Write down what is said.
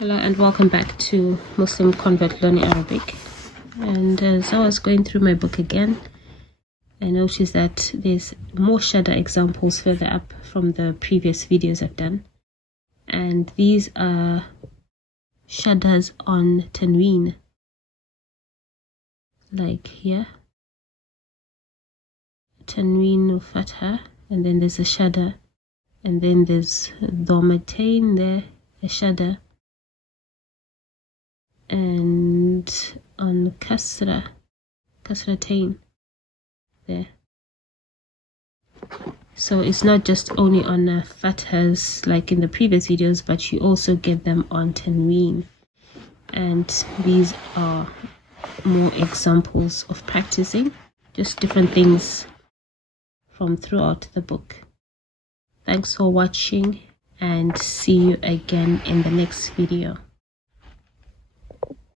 Hello and welcome back to Muslim Convert Learning Arabic. And as I was going through my book again, I noticed that there's more Shaddah examples further up from the previous videos I've done. And these are Shaddahs on Tanween. Like here. Tanween of Fatha, and then there's a Shaddah. And then there's Dhammatain there, a Shaddah. And on kasratain there. So it's not just only on fathas like in the previous videos, but you also get them on tanween. And these are more examples of practicing, just different things from throughout the book. Thanks for watching and see you again in the next video.